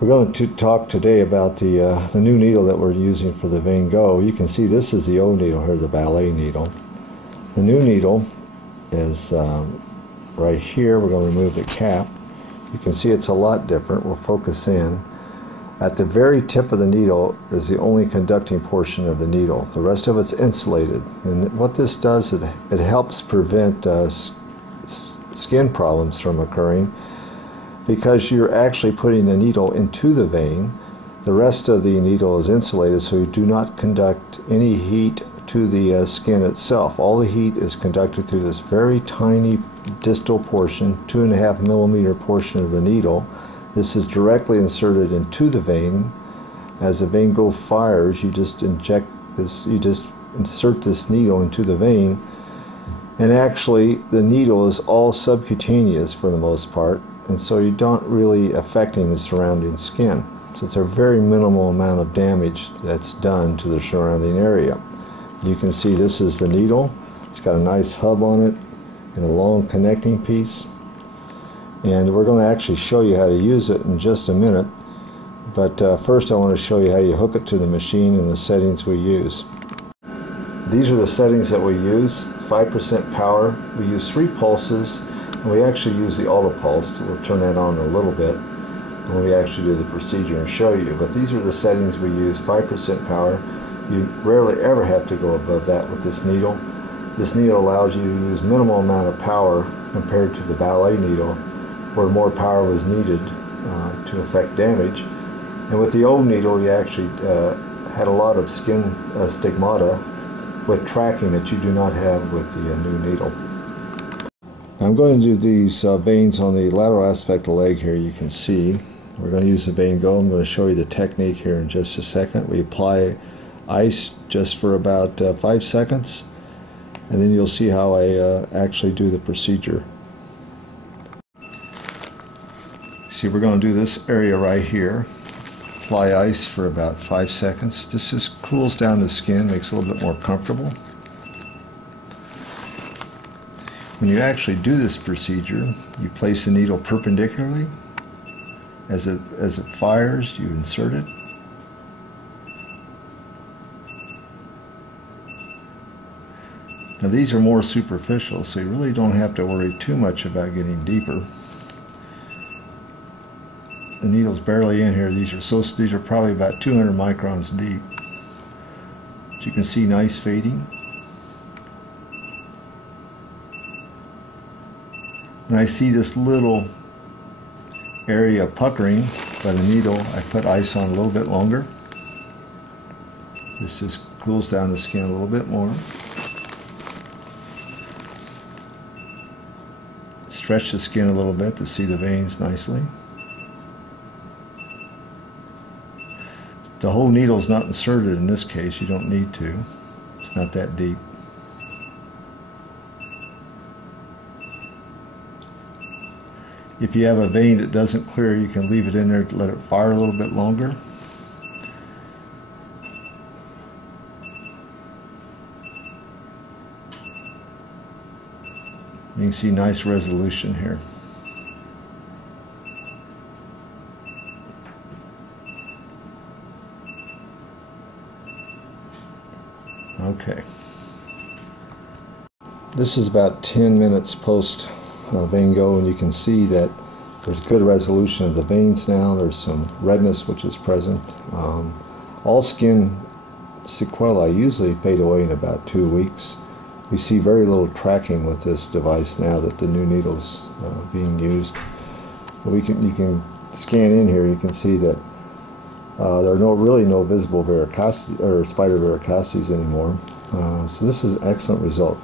We're going to talk today about the new needle that we're using for the VeinGogh. You can see this is the old needle here, the ballet needle. The new needle is right here. We're going to remove the cap. You can see it's a lot different. We'll focus in. At the very tip of the needle is the only conducting portion of the needle. The rest of it's insulated. And what this does, it helps prevent skin problems from occurring, because you're actually putting the needle into the vein. The rest of the needle is insulated, so you do not conduct any heat to the skin itself. All the heat is conducted through this very tiny distal portion, 2.5 millimeter portion of the needle. This is directly inserted into the vein. As the VeinGogh fires, you just inject this, you just insert this needle into the vein, and actually the needle is all subcutaneous for the most part, and so you don't really affecting the surrounding skin. So it's a very minimal amount of damage that's done to the surrounding area. You can see this is the needle. It's got a nice hub on it and a long connecting piece. And we're going to actually show you how to use it in just a minute. But first I want to show you how you hook it to the machine and the settings we use. These are the settings that we use. 5% power. We use 3 pulses. And we actually use the auto pulse. We'll turn that on in a little bit when we actually do the procedure and show you. But these are the settings we use. 5% power. You rarely ever have to go above that with this needle. This needle allows you to use minimal amount of power compared to the ballet needle, where more power was needed to affect damage. And with the old needle, you actually had a lot of skin stigmata with tracking that you do not have with the new needle. I'm going to do these veins on the lateral aspect of the leg here. You can see we're going to use the VeinGogh. I'm going to show you the technique here in just a second. We apply ice just for about 5 seconds, and then you'll see how I actually do the procedure. See, we're going to do this area right here. Apply ice for about 5 seconds. This just cools down the skin, makes it a little bit more comfortable. When you actually do this procedure, you place the needle perpendicularly. As it fires, you insert it. Now these are more superficial, so you really don't have to worry too much about getting deeper. The needle's barely in here. These are probably about 200 microns deep. But you can see nice fading. When I see this little area puckering by the needle, I put ice on a little bit longer. This just cools down the skin a little bit more. Stretch the skin a little bit to see the veins nicely. The whole needle is not inserted in this case. You don't need to. It's not that deep. If you have a vein that doesn't clear, you can leave it in there to let it fire a little bit longer. You can see nice resolution here. Okay. This is about 10 minutes post VeinGogh, and you can see that there's good resolution of the veins now. There's some redness which is present. All skin sequelae usually fade away in about 2 weeks. We see very little tracking with this device now that the new needle's being used. But you can scan in here. You can see that there are really no visible varicosities or spider varicosities anymore. So this is an excellent result.